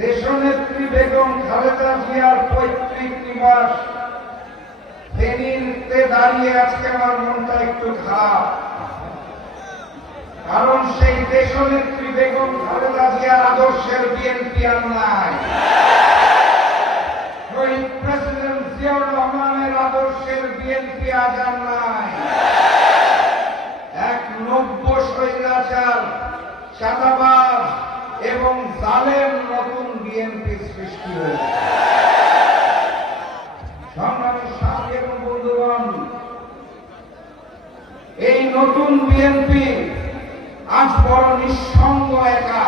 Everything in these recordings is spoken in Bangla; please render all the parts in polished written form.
দেশনেত্রী বেগম খালেদা জিয়ার পৈতৃক নিবাস ফেনীতে দাঁড়িয়ে আজকে আমার মনটা একটু খারাপ, কারণ সেই দেশনেত্রী বেগম খালেদা জিয়ার আদর্শের বিএনপি আর নাই। শহীদ প্রেসিডেন্ট জিয়াউর রহমানের আদর্শের বিএনপি আজ আর নাই। এক নব্য স্বৈরাচার, চাঁদাবাজ এবং জালেম নতুন বিএনপি সৃষ্টি হয়েছে। সংগ্রামী সাথী এবং বন্ধুগণ, এই নতুন বিএনপি আজ বড় নিঃসঙ্গ, একা।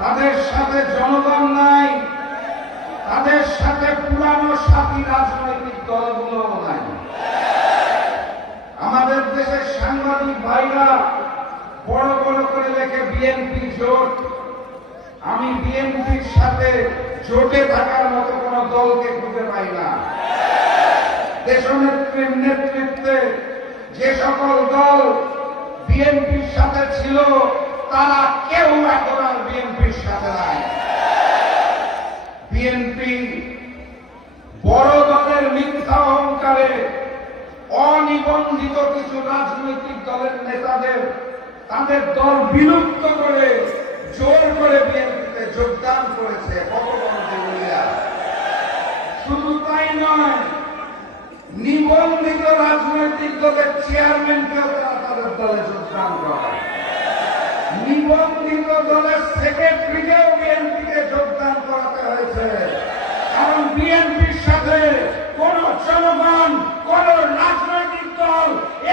তাদের সাথে জনগণ নাই, তাদের সাথে পুরানো সাথী রাজনৈতিক দলগুলো নাই। আমাদের দেশের সাংবাদিক ভাইরা বড় বড় করে লেখে বিএনপি জোট। আমি বিএনপির সাথে জোটে থাকার মতো কোন দলকে খুঁজে পাই না। দেশনেত্রীর নেতৃত্বে যে সকল দল বিএনপির সাথে ছিল, তারা কেউ এখন আর বিএনপির সাথে নাই। বিএনপি বড় দলের মিথ্যা অহংকারে অনিবন্ধিত কিছু রাজনৈতিক দলের নেতাদের তাদের দল বিলুপ্ত করে জোর করে বিএনপিতে যোগদান করেছে। শুধু তাই নয়, নিবন্ধিত রাজনৈতিক দলের চেয়ারম্যানকেও তাদের দলে যোগদান করা, নিবন্ধিত দলের সেক্রেটারিকেও বিএনপিকে যোগদান করাতে হয়েছে। কারণ বিএনপির সাথে কোন জনগণ, কোন রাজনৈতিক দল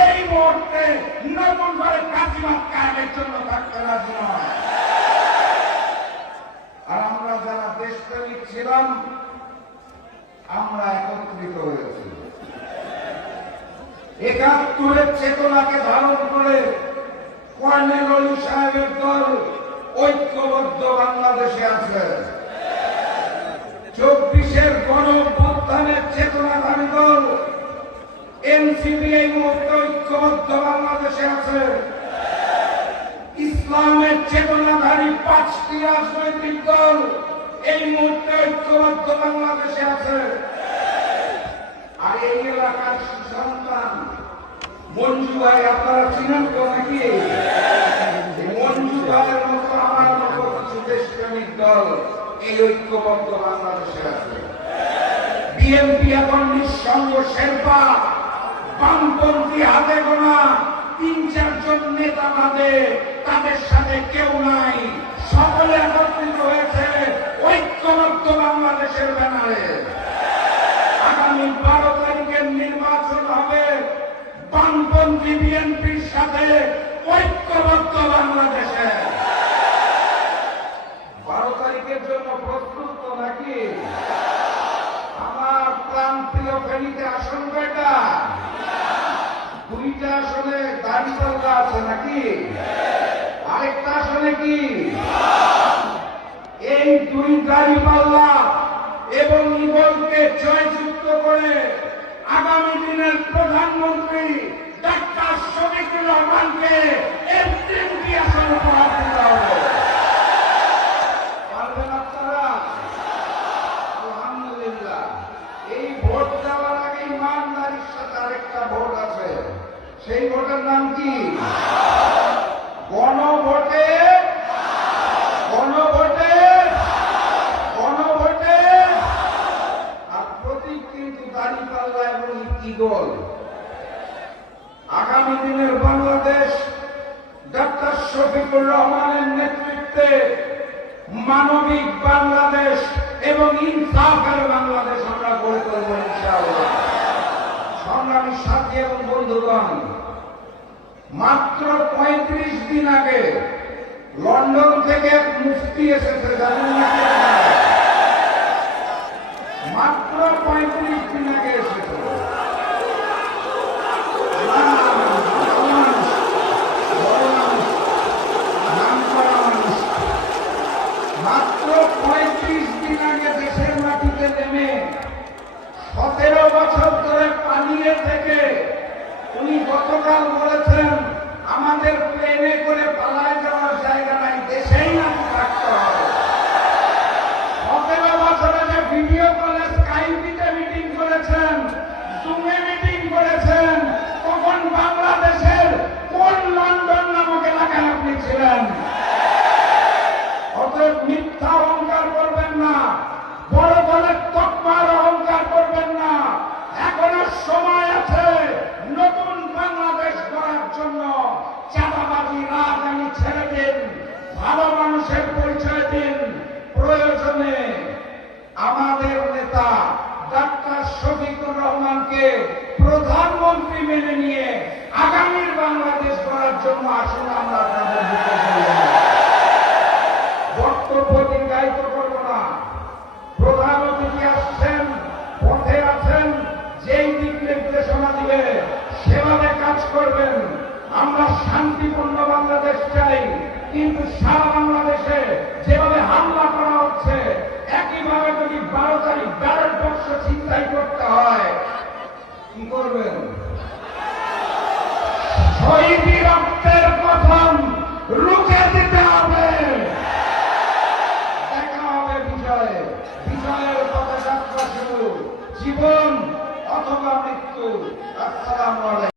এই মুহূর্তে নতুন করে কাজিমাত কায়েমের জন্য থাকতে রাজি নয়। আর আমরা যারা দেশপ্রেমিক ছিলাম, আমরা একত্রিত হয়েছি। ৭১-এর চেতনাকে ধারণ করে কর্নেল অলি সাহেবের দল ঐক্যবদ্ধ বাংলাদেশে আছে। ২৪-এর গণঅভ্যুত্থানের চেতনাধারী দল এনসিপি এই মুহূর্তে ঐক্যবদ্ধ বাংলাদেশে আছে। ইসলামের চেতনাধারী ৫টি রাজনৈতিক দল এই মুহূর্তে ঐক্যবদ্ধ বাংলাদেশে আছে। আর এই এলাকার সুসন্তান মঞ্জু ভাই, আপনারা চিনেন তো নাকি? মঞ্জু ভাইয়ের মতো আমার মতো কিছু দেশপ্রেমিক দল এই ঐক্যবদ্ধ বাংলাদেশে আছে। বিএনপি এখন নিঃসঙ্গ শেরপা, বামপন্থী হাতে গোনা ৩-৪ জন নেতা বাদে তাদের সাথে কেউ নাই। সকলে একত্রিত হয়েছে ঐক্যবদ্ধ বাংলাদেশের ব্যানারে। আগামী ১২ তারিখের নির্বাচন হবে বামপন্থী বিএনপির সাথে ঐক্যবদ্ধ বাংলাদেশে। ১২ তারিখের জন্য প্রস্তুত তো নাকি? আমার প্রান্তীয় ফেনীতে আসন কয়টা? ২টা আসনে দাঁড়িপাল্লা আছে নাকি? আরেকটা আসনে কি? এই ২ দাঁড়িপাল্লা এবং ইগলকে জয়যুক্ত করে আগামী দিনের প্রধানমন্ত্রী ডাক্তার শফিকুর রহমানকে এই ৩টি আসন উপহার দিতে হবে। পারবেন আপনারা? আলহামদুলিল্লাহ। এই ভোট দেওয়ার আগে ইমানদারির সাথে আরেকটা ভোট আছে। সেই ভোটের নাম কি? গণভোটে। গণভোটে, গণভোটে। আর প্রতীক কিন্তু দাঁড়িপাল্লা এবং ঈগল। আগামী দিনের বাংলাদেশ ডাক্তার শফিকুর রহমানের নেতৃত্বে মানবিক বাংলাদেশ এবং ইনসাফের বাংলাদেশ আমরা গড়ে তুলব ইনশাআল্লাহ। সংগ্রামী সাথী এবং বন্ধুগণ, মাত্র ৩৫ দিন আগে লন্ডন থেকে এক মুফতি এসেছে, জানেন না? মাত্র ৩৫ দিন আগে এসেছে। মাত্র ৩৫ দিন আগে দেশের মাটিতে নেমে ১৭ বছর ধরে পালিয়ে থেকে উনি গতকাল বলেছেন, আমাদের প্লেনে করে পালায় যাওয়ার জায়গা নাই, দেশেই নাকি থাকতে হবে। মানুষের পরিচয় দিন। প্রয়োজনে আমাদের নেতা ডাক্তার শফিকুর রহমানকে প্রধানমন্ত্রী মেনে নিয়ে আগামীর বাংলাদেশ গড়ার জন্য আসুন আমরা আপনাদের বুকে চলব। বক্তব্য দীর্ঘায়িত করব না। প্রধান অতিথি আসছেন, পথে আছেন, যেই দিক নির্দেশনা দিবে সেভাবে কাজ করবেন। আমরা শান্তিপূর্ণ বাংলাদেশ চাই, কিন্তু সারা বাংলাদেশে যেভাবে হামলা করা হচ্ছে, একইভাবে যদি 12 তারিখ ব্যালট বাক্স ছিনতাই করতে হয়, কি করবেন? শহীদি রক্তের প্রথম রুখে দিতে হবে। দেখা হবে বিজয়ে। বিজয়ের পথে যাত্রা শুরু। জীবন অথবা মৃত্যু। আসসালামু আলাইকুম।